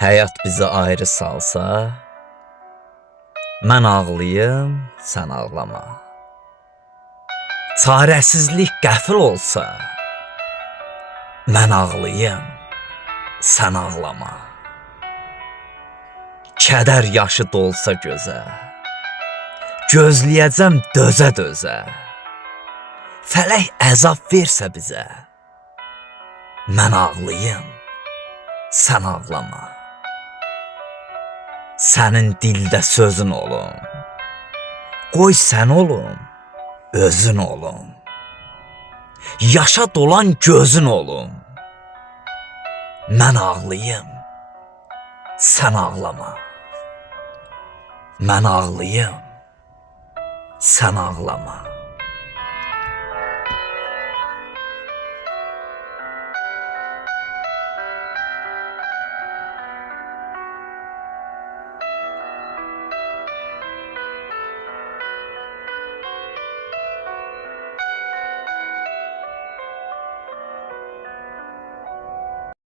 Həyat bizi ayrı salsa, mən ağlayım, sən ağlama. Çarəsizlik qəfil olsa, mən ağlayım, sən ağlama. Kədər yaşı dolsa gözə, gözləyəcəm dözə-dözə. Fələk əzab versə bizə, mən ağlayım, sən ağlama. Sənin dildə sözün olum, qoy sən olum, özün olum. Yaşa dolan gözün olum, mən ağlayım, sən ağlama. Mən ağlayım, sən ağlama.